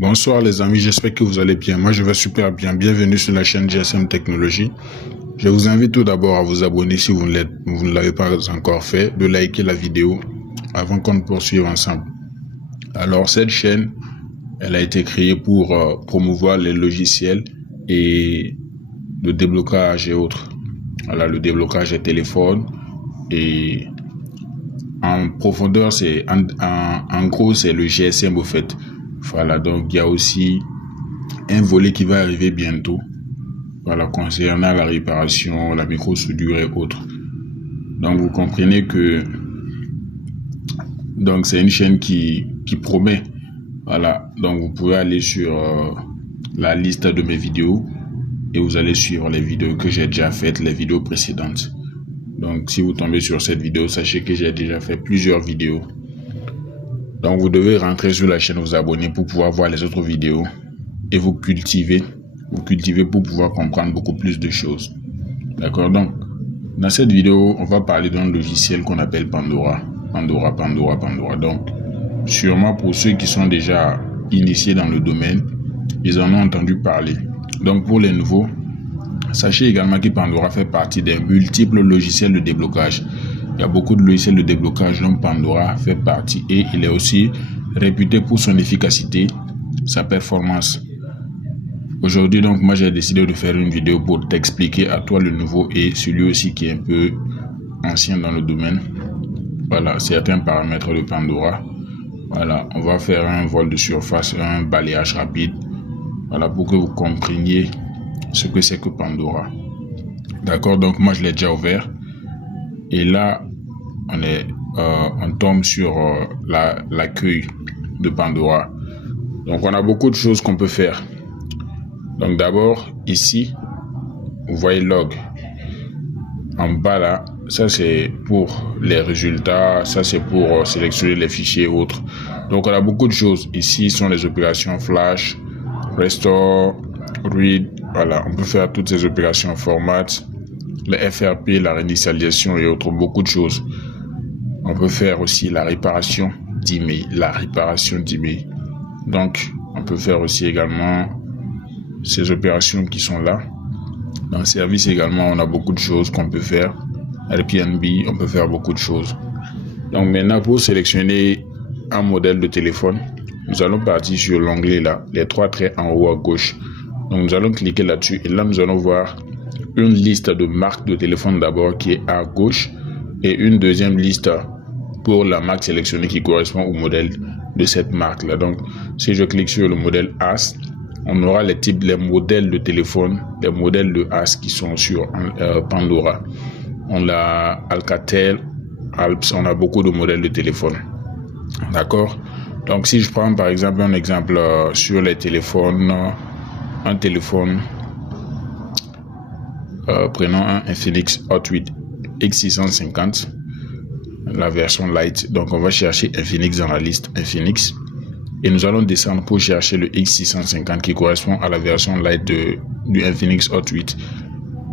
Bonsoir les amis, j'espère que vous allez bien. Moi je vais super bien. Bienvenue sur la chaîne GSM Technologie. Je vous invite tout d'abord à vous abonner si vous ne l'avez pas encore fait, de liker la vidéo avant qu'on ne poursuive ensemble. Alors cette chaîne, elle a été créée pour promouvoir les logiciels et le déblocage et autres. Voilà, le déblocage des téléphones et en profondeur, c'est en gros c'est le GSM au fait. Voilà, donc il y a aussi un volet qui va arriver bientôt. Voilà, concernant la réparation, la micro-soudure et autres. Donc vous comprenez que donc c'est une chaîne qui promet. Voilà, donc vous pouvez aller sur la liste de mes vidéos et vous allez suivre les vidéos que j'ai déjà faites, les vidéos précédentes. Donc si vous tombez sur cette vidéo, sachez que j'ai déjà fait plusieurs vidéos. Donc vous devez rentrer sur la chaîne, vous abonner pour pouvoir voir les autres vidéos et vous cultiver pour pouvoir comprendre beaucoup plus de choses. D'accord? Donc dans cette vidéo, on va parler d'un logiciel qu'on appelle Pandora. Donc sûrement pour ceux qui sont déjà initiés dans le domaine, ils en ont entendu parler. Donc pour les nouveaux, sachez également que Pandora fait partie des multiples logiciels de déblocage. Il y a beaucoup de logiciels de déblocage dont Pandora fait partie et il est aussi réputé pour son efficacité, sa performance. Aujourd'hui donc moi j'ai décidé de faire une vidéo pour t'expliquer à toi le nouveau et celui aussi qui est un peu ancien dans le domaine. Voilà certains paramètres de Pandora. Voilà, on va faire un vol de surface, un balayage rapide. Voilà pour que vous compreniez ce que c'est que Pandora. D'accord, donc moi je l'ai déjà ouvert et là on tombe sur l'accueil de Pandora. Donc on a beaucoup de choses qu'on peut faire. Donc d'abord ici vous voyez log en bas là, ça c'est pour les résultats, ça c'est pour sélectionner les fichiers et autres. Donc on a beaucoup de choses. Ici sont les opérations flash, restore, read. Voilà, on peut faire toutes ces opérations format, le FRP, la réinitialisation et autres, beaucoup de choses. On peut faire aussi la réparation d'email, Donc, on peut faire aussi également ces opérations qui sont là. Dans le service également, on a beaucoup de choses qu'on peut faire. Airbnb, on peut faire beaucoup de choses. Donc maintenant, pour sélectionner un modèle de téléphone, nous allons partir sur l'onglet là, les trois traits en haut à gauche. Donc nous allons cliquer là-dessus et là nous allons voir une liste de marques de téléphone d'abord qui est à gauche et une deuxième liste pour la marque sélectionnée qui correspond au modèle de cette marque là. Donc si je clique sur le modèle AS, on aura les modèles de téléphone, les modèles de AS qui sont sur Pandora. On a Alcatel, Alps, on a beaucoup de modèles de téléphone. D'accord? Donc si je prends par exemple un exemple sur les téléphones, un téléphone, prenons un Infinix Hot 8 X650, la version Lite. Donc on va chercher Infinix dans la liste Infinix et nous allons descendre pour chercher le X650 qui correspond à la version Lite du Infinix Hot 8.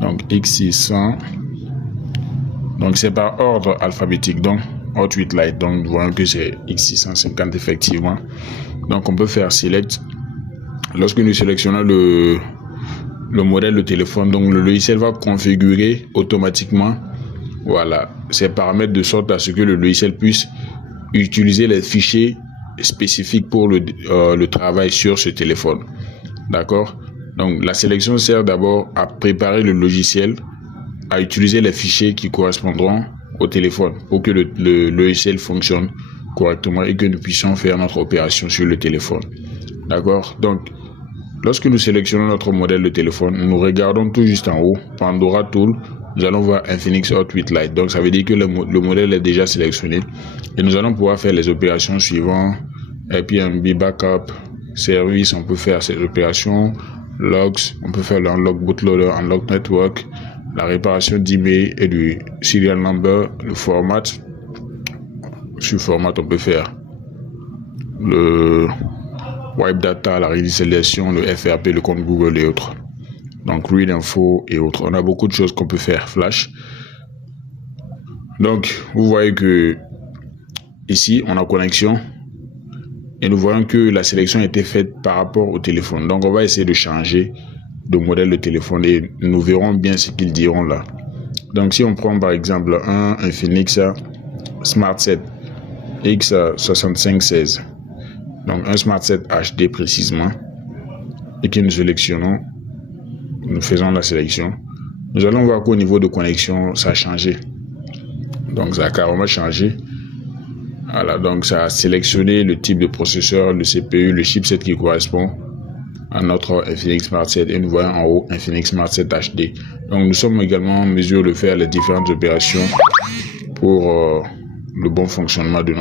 Donc X600, donc c'est par ordre alphabétique, donc Hot 8 Lite, donc nous voyons que c'est X650 effectivement. Donc on peut faire select. Lorsque nous sélectionnons le modèle de téléphone, donc le logiciel va configurer automatiquement ces paramètres de sorte à ce que le logiciel puisse utiliser les fichiers spécifiques pour le travail sur ce téléphone. D'accord? Donc la sélection sert d'abord à préparer le logiciel à utiliser les fichiers qui correspondront au téléphone pour que le logiciel fonctionne correctement et que nous puissions faire notre opération sur le téléphone. D'accord? Donc lorsque nous sélectionnons notre modèle de téléphone, nous regardons tout juste en haut, Pandora Tool, nous allons voir Infinix Hot 8 Lite. Donc ça veut dire que le modèle est déjà sélectionné et nous allons pouvoir faire les opérations suivantes, Airbnb, backup, service, on peut faire ces opérations, logs, on peut faire l'unlock bootloader, unlock network, la réparation d'email et du serial number, le format. Sur format, on peut faire le wipe data, la réinitialisation, le FRP, le compte Google et autres. Donc read info et autres. On a beaucoup de choses qu'on peut faire. Flash. Donc vous voyez que ici on a connexion et nous voyons que la sélection a été faite par rapport au téléphone. Donc, on va essayer de changer de modèle de téléphone et nous verrons bien ce qu'ils diront là. Donc, si on prend par exemple un Infinix Smart 7 X6516, donc un Smart 7 HD précisément, et que nous sélectionnons, nous faisons la sélection, nous allons voir qu'au niveau de connexion, ça a changé. Donc, ça a carrément changé. Voilà, donc ça a sélectionné le type de processeur, le CPU, le chipset qui correspond à notre Infinix Smart 7 et nous voyons en haut Infinix Smart 7 HD. Donc nous sommes également en mesure de faire les différentes opérations pour le bon fonctionnement de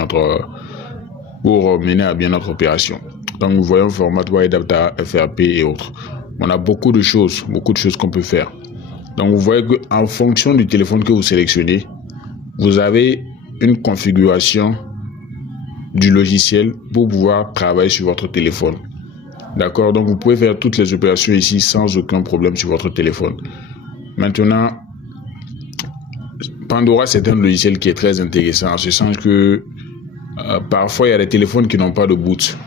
pour mener à bien notre opération. Donc nous voyons format Wide Data, FRP et autres. On a beaucoup de choses qu'on peut faire. Donc vous voyez qu'en fonction du téléphone que vous sélectionnez, vous avez une configuration du logiciel pour pouvoir travailler sur votre téléphone. D'accord, donc vous pouvez faire toutes les opérations ici sans aucun problème sur votre téléphone. Maintenant, Pandora, c'est un logiciel qui est très intéressant en ce sens que parfois il y a des téléphones qui n'ont pas de boot.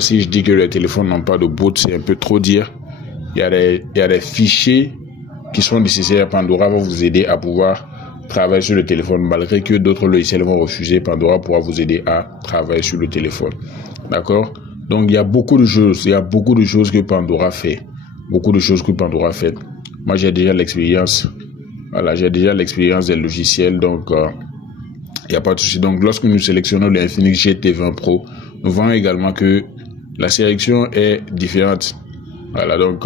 Si je dis que les téléphones n'ont pas de boot, c'est un peu trop dire. Il y a des fichiers qui sont nécessaires. Pandora va vous aider à pouvoir travailler sur le téléphone, malgré que d'autres logiciels vont refuser. Pandora pourra vous aider à travailler sur le téléphone. D'accord? Donc, il y a beaucoup de choses. Il y a beaucoup de choses que Pandora fait. Moi, j'ai déjà l'expérience. Voilà, j'ai déjà l'expérience des logiciels. Donc, il n'y a pas de souci. Donc, lorsque nous sélectionnons le Infinix GT20 Pro, nous voyons également que la sélection est différente. Voilà, donc,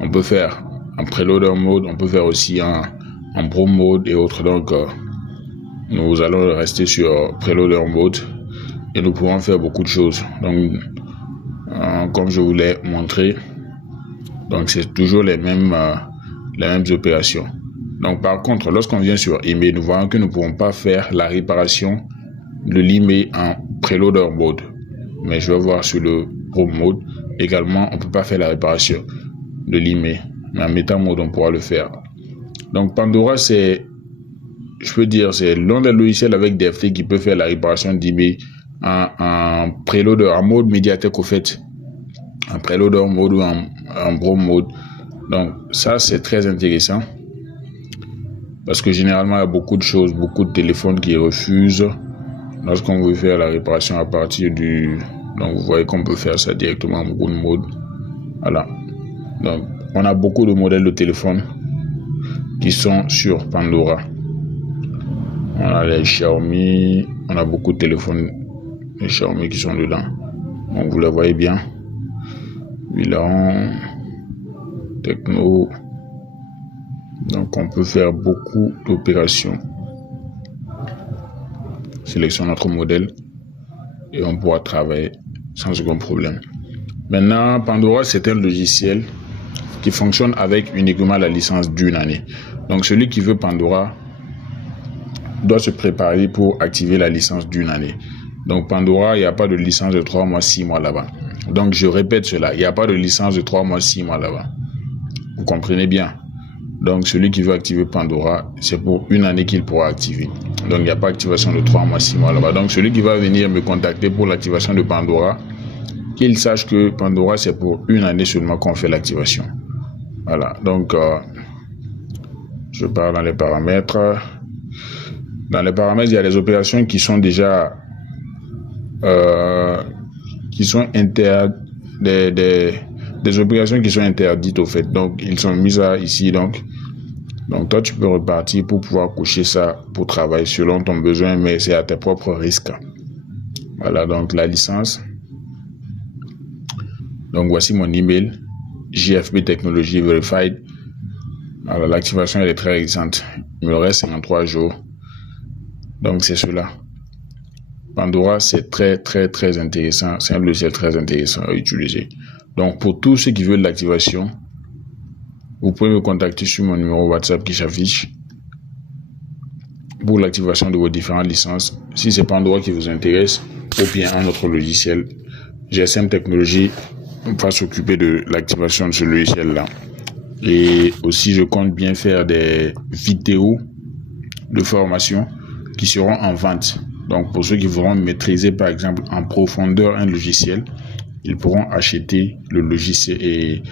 on peut faire en preloader mode, on peut faire aussi en Pro mode et autres. Donc, nous allons rester sur preloader mode et nous pourrons faire beaucoup de choses. Donc, comme je vous l'ai montré, donc c'est toujours les mêmes opérations. Donc, par contre, lorsqu'on vient sur email, nous voyons que nous ne pourrons pas faire la réparation de l'email en preloader mode. Mais je vais voir sur le Pro mode. Également, on ne peut pas faire la réparation de l'email. Mais en Meta mode, on pourra le faire. Donc, Pandora, c'est l'un des logiciels avec des flux qui peut faire la réparation d'email en preloader, en mode médiathèque au fait. En preloader mode ou en Pro mode. Donc, ça, c'est très intéressant. Parce que généralement, il y a beaucoup de téléphones qui refusent lorsqu'on veut faire la réparation à partir du... Donc, vous voyez qu'on peut faire ça directement en Pro mode. Voilà. Donc, on a beaucoup de modèles de téléphones qui sont sur Pandora. On a les Xiaomi, on a beaucoup de téléphones les Xiaomi qui sont dedans. Donc, vous les voyez bien. Vilan, Techno. Donc, on peut faire beaucoup d'opérations. Sélectionnons notre modèle et on pourra travailler sans aucun problème. Maintenant, Pandora, c'est un logiciel qui fonctionne avec uniquement la licence d'une année. Donc, celui qui veut Pandora doit se préparer pour activer la licence d'une année. Donc, Pandora, il n'y a pas de licence de 3 mois, 6 mois là-bas. Donc, je répète cela, il n'y a pas de licence de 3 mois, 6 mois là-bas. Vous comprenez bien? Donc, celui qui veut activer Pandora, c'est pour une année qu'il pourra activer. Donc, il n'y a pas d'activation de 3 mois, 6 mois là-bas. Donc, celui qui va venir me contacter pour l'activation de Pandora, qu'il sache que Pandora, c'est pour une année seulement qu'on fait l'activation. Voilà. Donc, je pars dans les paramètres. Dans les paramètres, il y a des opérations qui sont déjà... des opérations qui sont interdites au fait. Donc, ils sont mis ici. Donc, toi, tu peux repartir pour pouvoir cocher ça pour travailler selon ton besoin, mais c'est à tes propres risques. Voilà, donc la licence. Donc, voici mon email. JFB Technology Verified. Alors, l'activation, elle est très récente. Il me reste 53 jours. Donc, c'est cela. Pandora, c'est très, très, très intéressant. C'est un logiciel très intéressant à utiliser. Donc, pour tous ceux qui veulent l'activation, vous pouvez me contacter sur mon numéro WhatsApp qui s'affiche pour l'activation de vos différentes licences. Si c'est Pandora qui vous intéresse, ou bien un autre logiciel, GSM Technology va s'occuper de l'activation de ce logiciel-là. Et aussi, je compte bien faire des vidéos de formation qui seront en vente. Donc, pour ceux qui voudront maîtriser, par exemple, en profondeur un logiciel, ils pourront acheter le logiciel et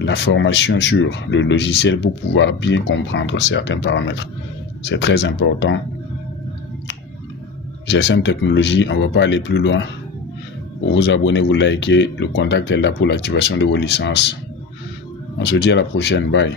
la formation sur le logiciel pour pouvoir bien comprendre certains paramètres. C'est très important. GSM Technologie, on ne va pas aller plus loin. Vous vous abonnez, vous likez. Le contact est là pour l'activation de vos licences. On se dit à la prochaine. Bye.